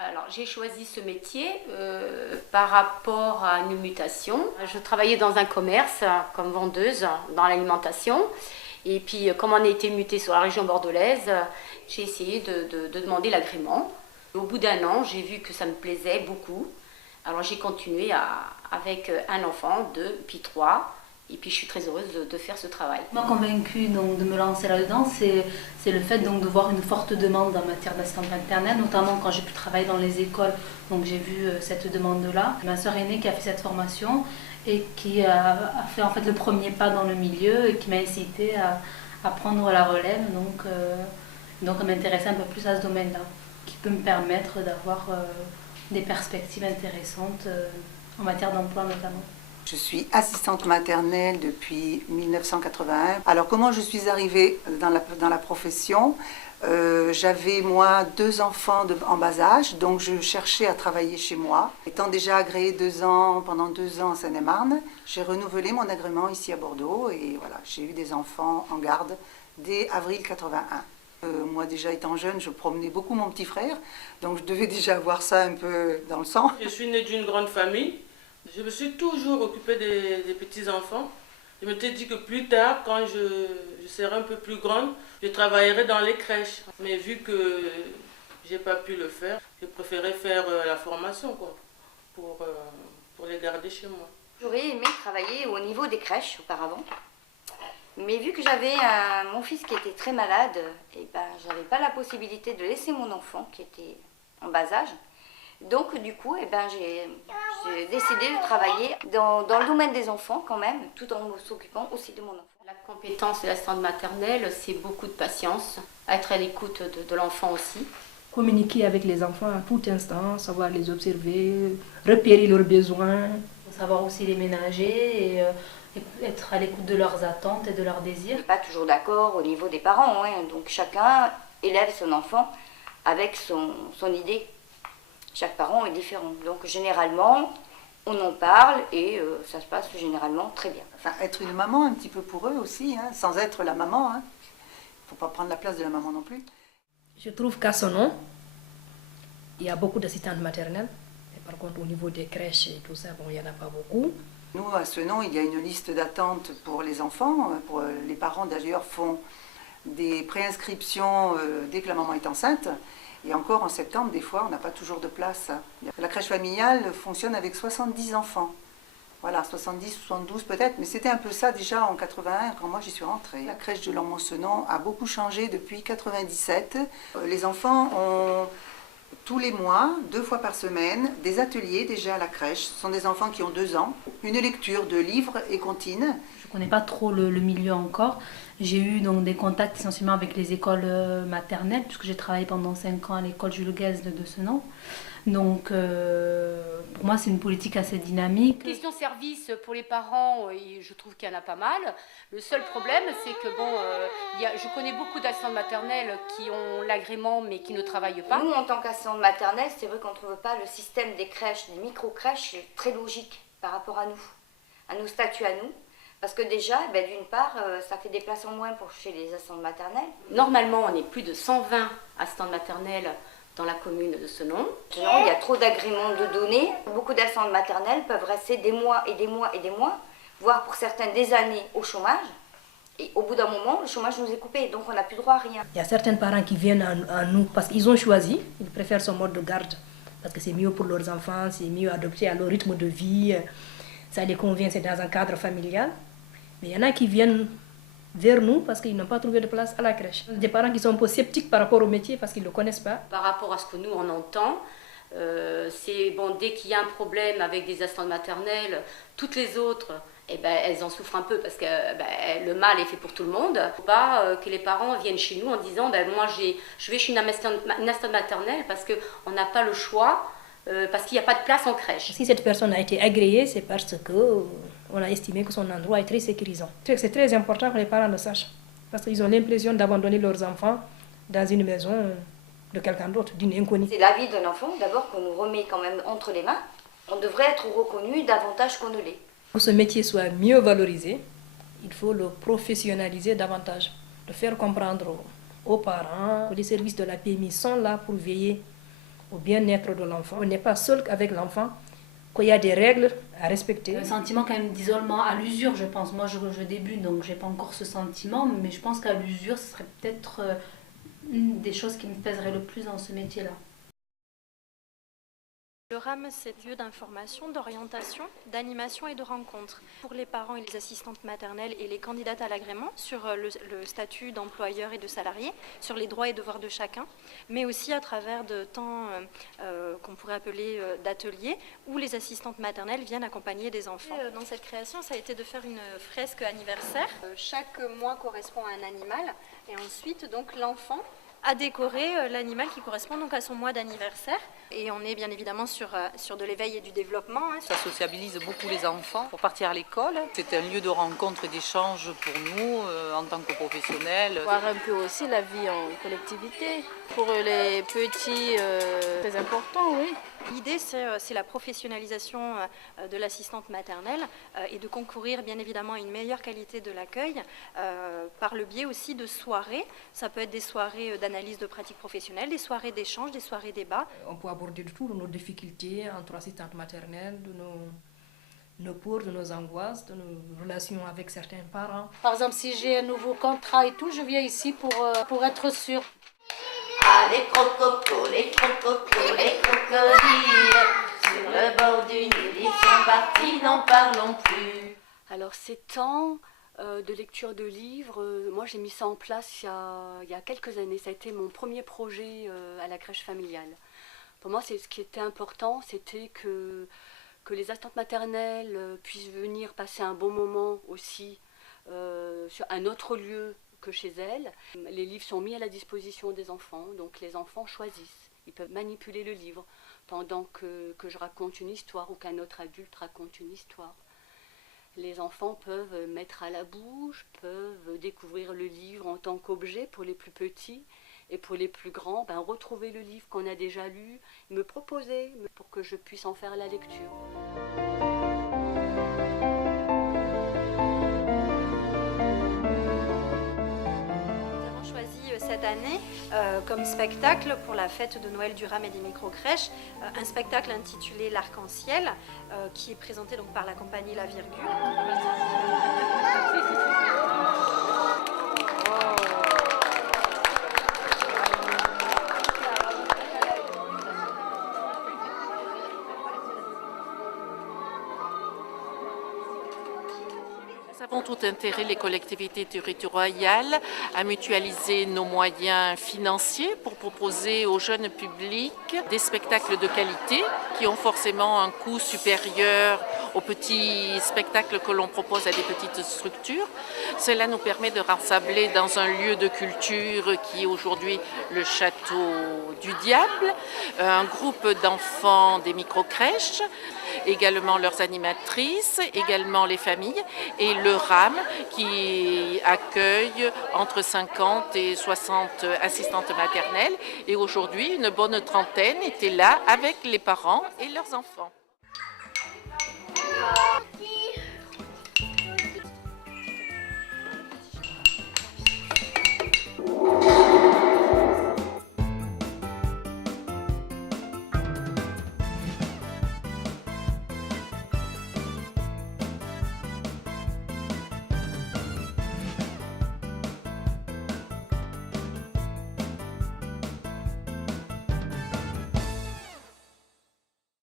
Alors, j'ai choisi ce métier par rapport à une mutation. Je travaillais dans un commerce comme vendeuse dans l'alimentation. Et puis, comme on a été muté sur la région bordelaise, j'ai essayé de demander l'agrément. Au bout d'un an, j'ai vu que ça me plaisait beaucoup. Alors, j'ai continué avec un enfant, deux, puis trois. Et puis, je suis très heureuse de faire ce travail. Moi, convaincue donc, de me lancer là-dedans, c'est le fait donc, de voir une forte demande en matière d'assistante maternelle, notamment quand j'ai pu travailler dans les écoles. Donc, j'ai vu cette demande-là. Ma sœur aînée qui a fait cette formation et qui a fait en fait le premier pas dans le milieu et qui m'a incité à prendre la relève, donc à m'intéresser un peu plus à ce domaine-là, qui peut me permettre d'avoir des perspectives intéressantes en matière d'emploi notamment. Je suis assistante maternelle depuis 1981. Alors comment je suis arrivée dans la profession? J'avais moi 2 enfants en bas âge, donc je cherchais à travailler chez moi. Étant déjà agréée pendant 2 ans en Seine-et-Marne, j'ai renouvelé mon agrément ici à Bordeaux et voilà, j'ai eu des enfants en garde dès avril 81. Moi déjà étant jeune, je promenais beaucoup mon petit frère, donc je devais déjà avoir ça un peu dans le sang. Je suis née d'une grande famille. Je me suis toujours occupée des petits-enfants. Je m'étais dit que plus tard, quand je serai un peu plus grande, je travaillerai dans les crèches. Mais vu que je n'ai pas pu le faire, je préférais faire la formation quoi, pour les garder chez moi. J'aurais aimé travailler au niveau des crèches auparavant. Mais vu que j'avais mon fils qui était très malade, et ben, je n'avais pas la possibilité de laisser mon enfant qui était en bas âge. Donc du coup, j'ai décidé de travailler dans le domaine des enfants quand même, tout en s'occupant aussi de mon enfant. La compétence de l'assistante maternelle, c'est beaucoup de patience, être à l'écoute de l'enfant aussi. Communiquer avec les enfants à tout instant, savoir les observer, repérer leurs besoins. Savoir aussi les ménager et être à l'écoute de leurs attentes et de leurs désirs. On n'est pas toujours d'accord au niveau des parents, hein, donc chacun élève son enfant avec son idée. Chaque parent est différent. Donc généralement, on en parle et ça se passe généralement très bien. Enfin, être une maman un petit peu pour eux aussi, hein, sans être la maman. Hein. Faut pas prendre la place de la maman non plus. Je trouve qu'à son nom, il y a beaucoup d'assistantes maternelles. Et par contre, au niveau des crèches et tout ça, bon, il n'y en a pas beaucoup. Nous, à Senon, il y a une liste d'attente pour les enfants. Pour les parents, d'ailleurs, font des préinscriptions dès que la maman est enceinte. Et encore en septembre, des fois, on n'a pas toujours de place. La crèche familiale fonctionne avec 70 enfants. Voilà, 70, 72 peut-être, mais c'était un peu ça déjà en 81 quand moi j'y suis rentrée. La crèche de Lormont-Senon a beaucoup changé depuis 97. Les enfants ont tous les mois, 2 fois par semaine, des ateliers déjà à la crèche. Ce sont des enfants qui ont 2 ans, une lecture de livres et comptines. Je ne connais pas trop le milieu encore. J'ai eu donc des contacts essentiellement avec les écoles maternelles, puisque j'ai travaillé pendant 5 ans à l'école Jules Guesde de Senon. Donc pour moi c'est une politique assez dynamique. Question service pour les parents, je trouve qu'il y en a pas mal. Le seul problème, c'est que je connais beaucoup d'assistantes maternelles qui ont l'agrément mais qui ne travaillent pas. Nous, en tant qu'assistante maternelle, c'est vrai qu'on ne trouve pas le système des crèches, des micro-crèches, très logique par rapport à nos statuts à nous. Parce que déjà, d'une part, ça fait des places en moins pour chez les assistantes maternelles. Normalement, on est plus de 120 assistantes maternelles dans la commune de Senon. Sinon, il y a trop d'agréments de données. Beaucoup d'assistantes maternelles peuvent rester des mois et des mois et des mois, voire pour certains des années au chômage. Et au bout d'un moment, le chômage nous est coupé, donc on n'a plus droit à rien. Il y a certains parents qui viennent à nous parce qu'ils ont choisi, ils préfèrent ce mode de garde, parce que c'est mieux pour leurs enfants, c'est mieux adapté à leur rythme de vie, ça les convient, c'est dans un cadre familial. Mais il y en a qui viennent vers nous parce qu'ils n'ont pas trouvé de place à la crèche. Des parents qui sont un peu sceptiques par rapport au métier parce qu'ils ne le connaissent pas. Par rapport à ce que nous on entend, c'est dès qu'il y a un problème avec des assistantes maternelles, toutes les autres, elles en souffrent un peu parce que le mal est fait pour tout le monde. Il ne faut pas que les parents viennent chez nous en disant moi je vais chez une assistante maternelle parce qu'on n'a pas le choix, parce qu'il n'y a pas de place en crèche. Si cette personne a été agréée, c'est parce qu'on a estimé que son endroit est très sécurisant. C'est très important que les parents le sachent parce qu'ils ont l'impression d'abandonner leurs enfants dans une maison de quelqu'un d'autre, d'une inconnue. C'est la vie d'un enfant d'abord qu'on nous remet quand même entre les mains. On devrait être reconnu davantage qu'on ne l'est. Pour que ce métier soit mieux valorisé, il faut le professionnaliser davantage, le faire comprendre aux parents que les services de la PMI sont là pour veiller au bien-être de l'enfant. On n'est pas seul avec l'enfant, qu'il y a des règles à respecter. Un sentiment quand même d'isolement à l'usure, je pense. Moi, je débute, donc j'ai pas encore ce sentiment, mais je pense qu'à l'usure, ce serait peut-être une des choses qui me pèserait le plus dans ce métier-là. Le RAM, c'est lieu d'information, d'orientation, d'animation et de rencontre pour les parents et les assistantes maternelles et les candidates à l'agrément sur le statut d'employeur et de salarié, sur les droits et devoirs de chacun, mais aussi à travers de temps qu'on pourrait appeler d'ateliers où les assistantes maternelles viennent accompagner des enfants. Dans cette création, ça a été de faire une fresque anniversaire. Chaque mois correspond à un animal et ensuite donc l'enfant a décoré l'animal qui correspond donc à son mois d'anniversaire. Et on est bien évidemment sur de l'éveil et du développement. Ça sociabilise beaucoup les enfants pour partir à l'école. C'est un lieu de rencontre et d'échange pour nous en tant que professionnels. Voir un peu aussi la vie en collectivité. Pour les petits, très important, oui. L'idée, c'est la professionnalisation de l'assistante maternelle et de concourir bien évidemment à une meilleure qualité de l'accueil par le biais aussi de soirées. Ça peut être des soirées d'analyse de pratiques professionnelles, des soirées d'échange, des soirées débats. On peut aborder de tout, de nos difficultés entre assistantes maternelles, de nos peurs, de nos angoisses, de nos relations avec certains parents. Par exemple, si j'ai un nouveau contrat et tout, je viens ici pour être sûre. Ah, les crococos, les crococos, les crocodiles, sur le bord du Nil, ils sont partis, n'en parlons plus. Alors ces temps de lecture de livres, moi j'ai mis ça en place il y a quelques années. Ça a été mon premier projet à la crèche familiale. Pour moi, ce qui était important, c'était que les assistantes maternelles puissent venir passer un bon moment aussi sur un autre lieu que chez elles. Les livres sont mis à la disposition des enfants, donc les enfants choisissent. Ils peuvent manipuler le livre pendant que je raconte une histoire ou qu'un autre adulte raconte une histoire. Les enfants peuvent mettre à la bouche, peuvent découvrir le livre en tant qu'objet pour les plus petits. Et pour les plus grands, retrouver le livre qu'on a déjà lu, me proposer pour que je puisse en faire la lecture. Cette année, comme spectacle pour la fête de Noël du RAM et des micro-crèches, un spectacle intitulé L'Arc-en-Ciel, qui est présenté donc par la compagnie La Virgule. Nous avons tout intérêt, les collectivités territoriales, à mutualiser nos moyens financiers pour proposer au jeune public des spectacles de qualité qui ont forcément un coût supérieur aux petits spectacles que l'on propose à des petites structures. Cela nous permet de rassembler dans un lieu de culture qui est aujourd'hui le Château du Diable, un groupe d'enfants des micro-crèches, également leurs animatrices, également les familles et le RAM qui accueille entre 50 et 60 assistantes maternelles. Et aujourd'hui, une bonne trentaine était là avec les parents et leurs enfants.